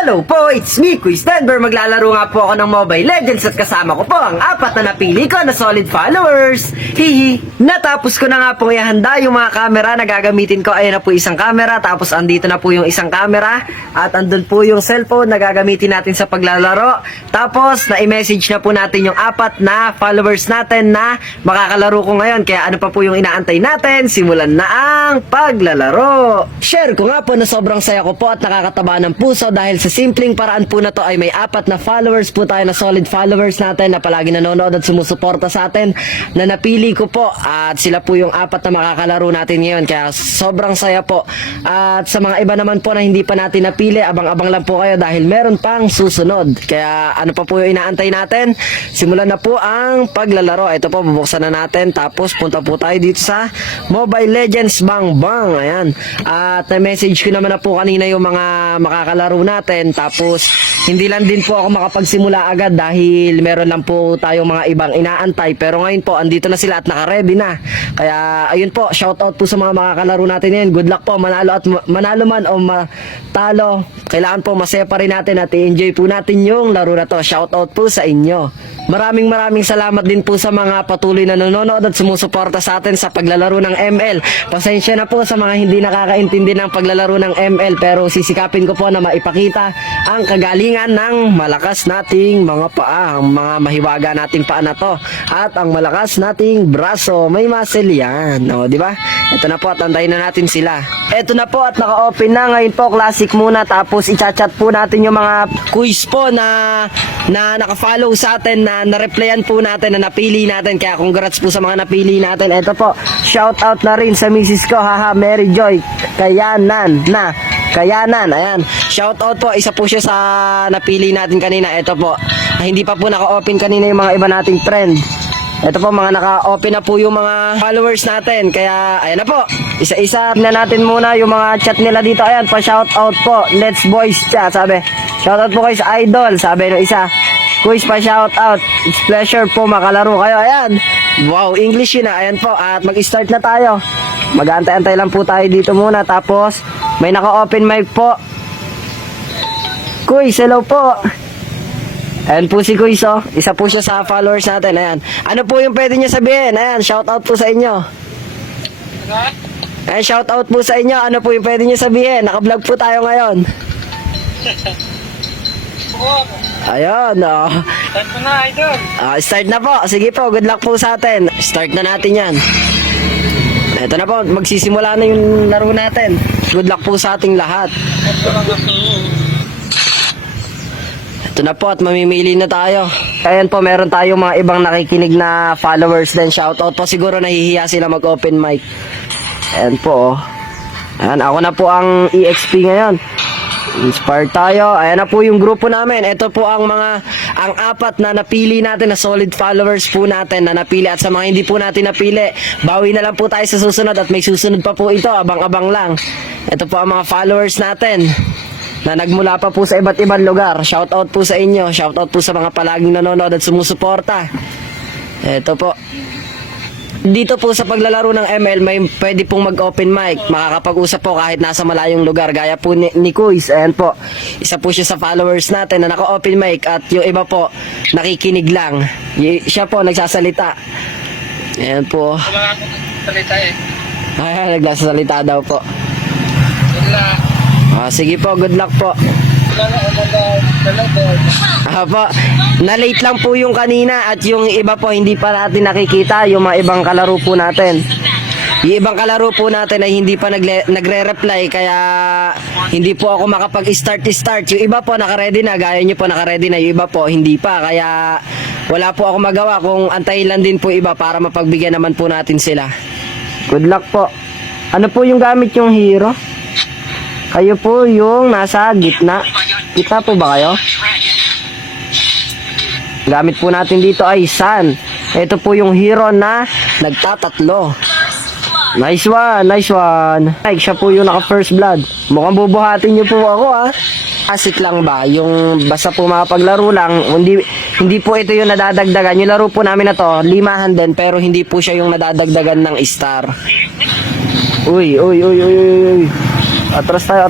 Hello po, it's me, Quiz Denver. Maglalaro nga po ako ng Mobile Legends at kasama ko po ang apat na napili ko na solid followers. Hihi. Natapos ko na nga po ihanda yung mga camera na gagamitin ko. Ayan na po isang camera, tapos andito na po yung isang camera. At andun po yung cellphone na gagamitin natin sa paglalaro. Tapos, na-message na po natin yung apat na followers natin na makakalaro ko ngayon. Kaya ano pa po yung inaantay natin? Simulan na ang paglalaro. Share ko nga po na sobrang saya ko po at nakakataba ng puso dahil sa simpleng paraan po na to ay may apat na followers po tayo na solid followers natin na palagi nanonood at sumusuporta sa atin na napili ko po at sila po yung apat na makakalaro natin ngayon kaya sobrang saya po. At sa mga iba naman po na hindi pa natin napili, abang-abang lang po kayo dahil meron pang susunod. Kaya ano pa po yung inaantay natin? Simulan na po ang paglalaro. Ito po, bubuksan na natin tapos punta po tayo dito sa Mobile Legends Bang Bang. Ayan. At na-message ko naman na po kanina yung mga makakalaro natin. Tapos hindi lang din po ako makapagsimula agad dahil meron lang po tayong mga ibang inaantay. Pero ngayon po andito na sila at naka-ready na. Kaya ayun po, shoutout po sa mga makakalaro natin ngayon. Good luck po, manalo man o matalo. Kailangan po masaya pa rin natin at i-enjoy po natin yung laro na to. Shoutout po sa inyo. Maraming salamat din po sa mga patuloy na nanonood at sumusuporta sa atin sa paglalaro ng ML. Pasensya na po sa mga hindi nakakaintindi ng paglalaro ng ML pero sisikapin ko po na maipakita ang kagalingan ng malakas nating mga paa, ang mga mahiwaga nating paa na to at ang malakas nating braso. May muscle yan, no, di ba? Ito na po at antayin na natin sila. Ito na po at naka-open na. Ngayon po classic muna tapos i-chat po natin yung mga quiz po na naka-follow sa atin na na-replyan po natin na napili natin. Kaya congrats po sa mga napili natin. Ito po, shout out na rin sa misis ko, haha, Mary Joy Kayanan. Ayan, shout out po, isa po siya sa napili natin kanina. Ito po, hindi pa po naka-open kanina yung mga iba nating friend. Ito po, mga naka-open na po yung mga followers natin. Kaya, ayan na po. Isa-isa na natin muna yung mga chat nila dito. Ayan, pa-shoutout po. Let's boys chat, sabi. Shoutout po kayo sa Idol, sabi ng isa. Quiz pa-shoutout. It's pleasure po makalaro kayo. Ayan. Wow, English yun na. Ayan po. At mag-start na tayo. Mag-antay-antay lang po tayo dito muna. Tapos, may naka-open mic po. Quiz, hello po. Ayan po si Quiz, oh. Isa po siya sa followers natin. Ayan. Ano po yung pwede niya sabihin? Ayan, shoutout po sa inyo. Ayan, shoutout po sa inyo. Ano po yung pwede niya sabihin? Naka-vlog po tayo ngayon. Ayun, oh. Start mo na, idol. Start na po. Sige po, good luck po sa atin. Start na natin yan. Ito na po, magsisimula na yung laro natin. Good luck po sa ating lahat. Ito na po at mamimili na tayo. Ayan po, meron tayong mga ibang nakikinig na followers din. Shoutout po, siguro nahihiya sila mag-open mic. Ayan po, oh. Ayan, ako na po ang EXP ngayon. Inspire tayo. Ayan na po yung grupo namin. Ito po ang apat na napili natin na solid followers po natin na napili. At sa mga hindi po natin napili, bawi na lang po tayo sa susunod at may susunod pa po ito. Abang-abang lang. Ito po ang mga followers natin na nagmula pa po sa iba't ibang lugar. Shoutout po sa inyo. Shoutout po sa mga palaging nanonood at sumusuporta. Ito po. Dito po sa paglalaro ng ML, may pwede pong mag-open mic. Makakapag-usap po kahit nasa malayong lugar. Gaya po ni Kuis. Ayan po. Isa po siya sa followers natin na naka-open mic. At yung iba po, nakikinig lang. Siya po, nagsasalita. Ayan po. Wala akong salita eh. Ay, nagsasalita daw po. Wala. Sige po, good luck po. Wala. Po, na-late lang po yung kanina at yung iba po hindi pa natin nakikita yung mga ibang kalaro po natin. Yung ibang kalaro po natin ay hindi pa nagre-reply kaya hindi po ako makapag-start. Yung iba po naka-ready na, gaya nyo po naka-ready na, yung iba po hindi pa kaya wala po ako magawa kung antayin lang din po iba para mapagbigyan naman po natin sila. Good luck po. Ano po yung gamit yung hero? Kayo po yung nasa gitna. Gitna po ba kayo? Gamit po natin dito ay Sun. Ito po yung hero na nagtatatlo. Nice one. Ay, siya po yung naka first blood. Mukhang bubuhatin niyo po ako, ha. Asit lang ba? Yung basta po mapaglaro lang. Hindi po ito yung nadadagdagan. Yung laro po namin na to, limahan din. Pero hindi po siya yung nadadagdagan ng star. Uy. Atras tayo.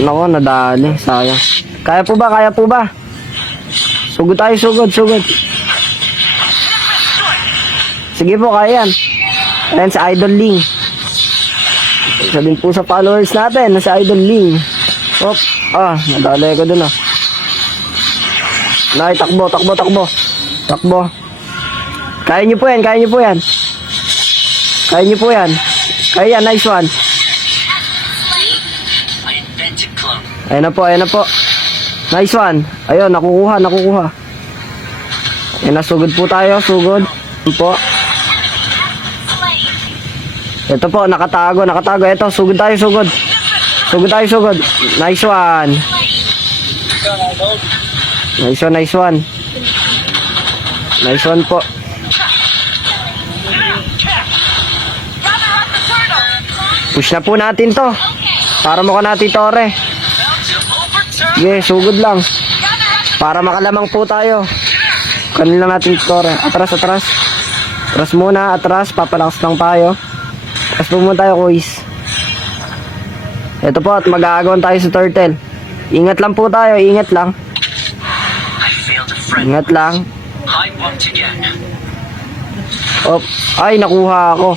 Nako, nadali. Sayang. Kaya po ba? Kaya po ba? Sugod tayo, sugod, sugod. Sige po, kaya yan. Ayan si Idol Ling. Isa din po sa followers natin, si Idol Ling. Hop. Nadali ko dun Nay, takbo, takbo, takbo. Takbo. Kaya niyo po yan, kaya niyo po yan. Kaya niyo po yan. Kaya yan, nice one. Ayan na po, ayan na po. Nice one. Ayun, nakukuha, nakukuha. Ayan na, sugod po tayo, sugod. Ayan po. Ito po, nakatago, nakatago. Ito, sugod tayo, sugod. Sugod tayo, sugod. Nice one. Nice one, nice one. Nice one po. Push na po natin to. Para mukha natin tore. Sige, sugod lang. Para makalamang po tayo. Kanin lang natin tore. Atras, atras. Atras muna, atras. Papalakas lang tayo. Atras po muna tayo, kuis. Ito po, at mag-aagawan tayo sa turtle. Ingat lang po tayo, ingat lang. Ingat lang. Oh, ay, nakuha ako.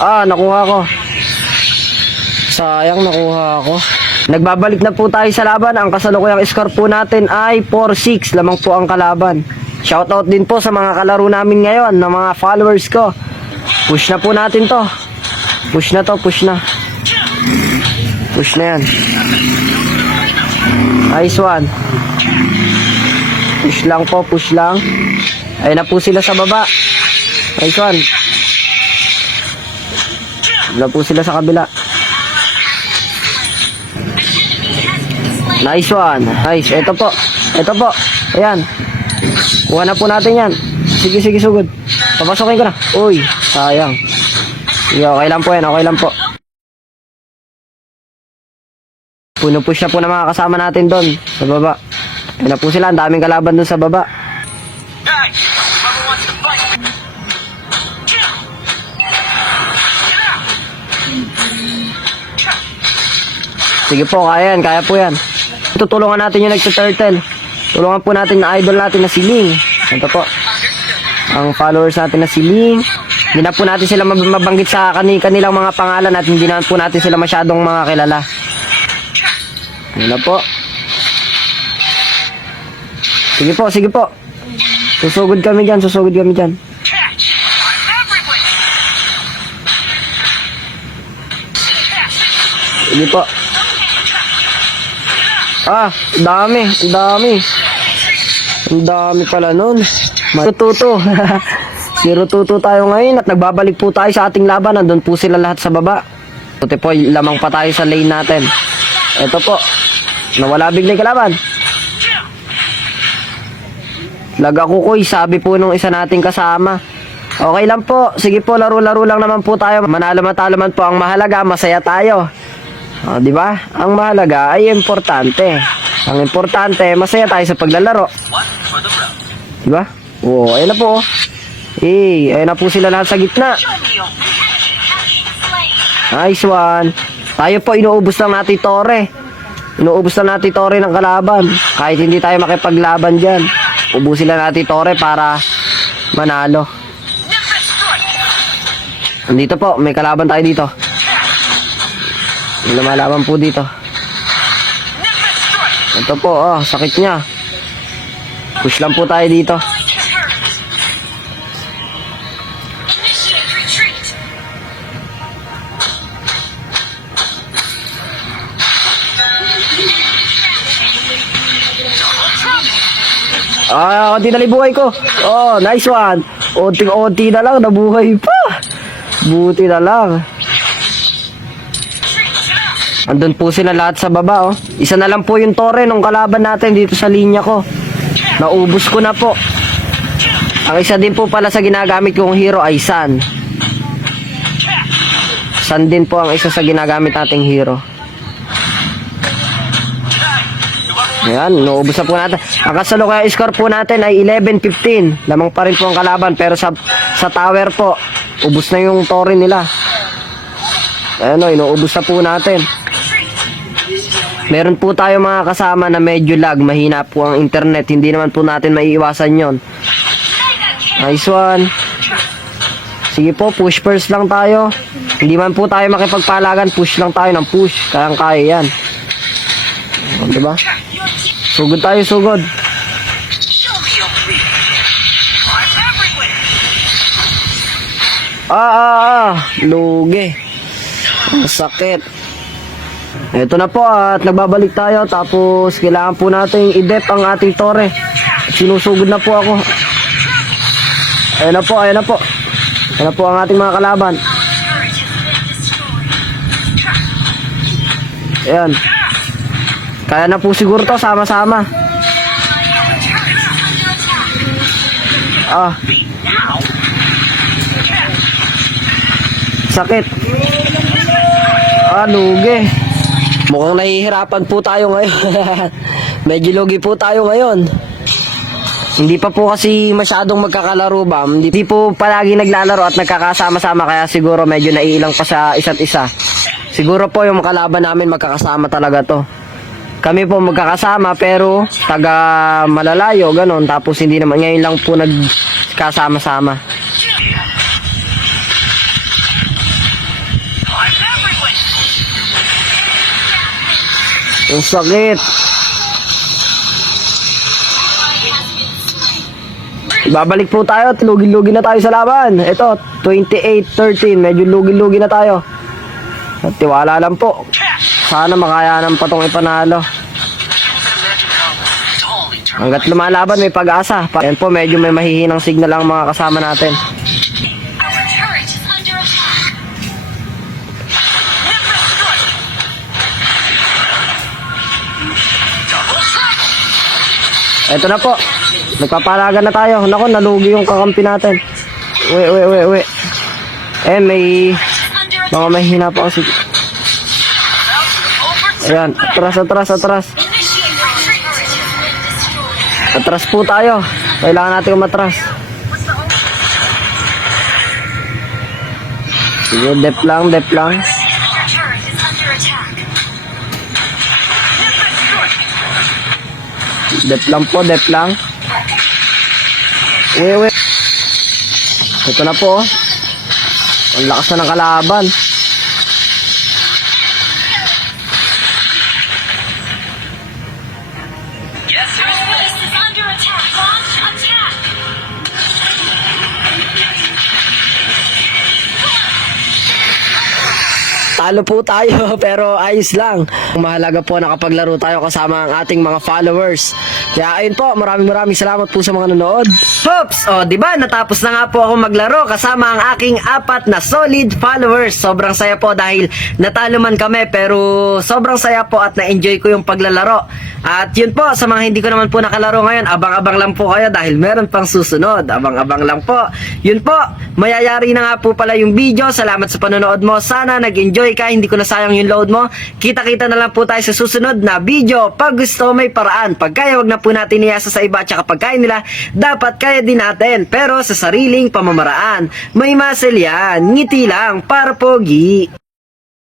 Nakuha ko. Sayang, nakuha ako. Nagbabalik na po tayo sa laban. Ang kasalukuyang score po natin ay 4-6. Lamang po ang kalaban. Shoutout din po sa mga kalaro namin ngayon, na mga followers ko. Push na po natin to. Push na to, push na. Push na yan. Nice one. Push lang po, push lang. Ayun na po sila sa baba. Nice one. Wala po sila sa kabila. Nice one. Nice. Ito po. Ito po. Ayan. Kuha na po natin yan. Sige, sige, sugod. Papasokin ko na. Uy, sayang. Sige, okay lang po yan. Okay lang po. Puno-push na po na mga kasama natin doon sa baba. Ayan na po sila. Ang daming kalaban doon sa baba. Sige po, kaya yan. Kaya po yan. Tutulungan natin yung nagsa-turtle. Tulungan po natin na idol natin na si Ling. Ito po. Ang followers natin na si Ling. Hindi na po natin sila mabanggit sa kanilang mga pangalan at hindi na po natin sila masyadong mga kilala. Yan na po. Sige po, sige po. Susugod kami dyan, susugod kami dyan. Sige po. Dami, dami. Ang dami pala nun. Matututo. 0-2 tayo ngayon at nagbabalik po tayo sa ating laban. Nandun po sila lahat sa baba. Puti po, lamang pa tayo sa lane natin. Ito po. Nawala bigla yung kalaban. Lagakukoy, sabi po nung isa nating kasama. Okay lang po. Sige po, laro-laro lang naman po tayo. Manalo-matalo man po ang mahalaga. Masaya tayo. Di ba? Ang mahalaga ay importante. Ang importante, masaya tayo sa paglalaro. Di ba? Ayun na po. Ayun na po sila lahat sa gitna. Nice one. Tayo po, inuubos lang natin tore. Inuubos lang natin tore ng kalaban. Kahit hindi tayo makipaglaban dyan. Ubusin lang natin tore para manalo. Dito po, may kalaban tayo dito. May lumalaban po dito. Ito po, sakit niya. Push lang po tayo dito. Konti na lang buhay ko. Nice one. Onting-onti na lang, nabuhay pa. Buti na lang. Andun po sila lahat sa baba, Isa na lang po yung tore nung kalaban natin dito sa linya ko. Naubos ko na po. Ang isa din po pala sa ginagamit kong hero ay Sun. Sun din po ang isa sa ginagamit nating hero. Ayan, naubos na po natin. Ang kasalukuyang score po natin ay 11-15. Lamang pa rin po ang kalaban. Pero sa tower po, ubos na yung tore nila. Ayan, inuubos na po natin. Meron po tayo mga kasama na medyo lag, mahina po ang internet. Hindi naman po natin maiiwasan yon. Nice one. Sige po, push first lang tayo. Hindi man po tayo makipagpalagan, push lang tayo ng push. Kayang-kaya yan. Diba? Sugod tayo, sugod. Lugi. Ang sakit. Ito na po at nagbabalik tayo. Tapos kailangan po natin i-dep ang ating tore. Sinusugod na po ako. Ayan na po, ayan na po. Ayan na po ang ating mga kalaban. Ayan. Kaya na po siguro to, sama-sama. Sakit. Lugi. Mukhang nahihirapan po tayo ngayon. Medyo lugi po tayo ngayon. Hindi pa po kasi masyadong magkakalaro ba. Hindi po palagi naglalaro at nagkakasama-sama. Kaya siguro medyo naiilang pa sa isa't isa. Siguro po yung kalaban namin magkakasama talaga to. Kami po magkakasama pero taga malalayo, ganon. Tapos hindi naman, ngayon lang po nagkasama-sama. Ang sakit. Babalik po tayo at lugi-lugi na tayo sa laban. Ito, 28-13. Medyo lugi-lugi na tayo. At tiwala lang po. Sana makayanan pa itong ipanalo. Hanggat lumalaban, may pag-asa. Yan po, medyo may mahihinang signal ang mga kasama natin. Ito na po. Nagpapalagan na tayo. Naku, nalugi yung kakampi natin. Uwi. May mga mahina pa kasi. Ayan, atras. Atras po tayo. Kailangan natin umatras. Sige, dep lang. Dep lang. Uwi. Ito na po. Ang lakas na ng kalaban. Talo po tayo pero ayos lang. Mahalaga po nakapaglaro tayo kasama ang ating mga followers. Kaya ayun po, maraming salamat po sa mga nanood. Hops! Di ba natapos na nga po ako maglaro kasama ang aking 4 na solid followers. Sobrang saya po dahil natalo man kami pero sobrang saya po at na-enjoy ko yung paglalaro. At yun po, sa mga hindi ko naman po nakalaro ngayon, abang-abang lang po kayo dahil meron pang susunod. Abang-abang lang po. Yun po, mayayari na nga po pala yung video. Salamat sa panonood mo. Sana nag-enjoy ka, hindi ko nasayang yung load mo. Kita-kita na lang po tayo sa susunod na video. Pag gusto, may paraan. Pag kaya, wag na po natin iasa sa iba. Tsaka pag kaya nila, dapat kaya din natin. Pero sa sariling pamamaraan. May muscle yan. Ngiti lang para pogi.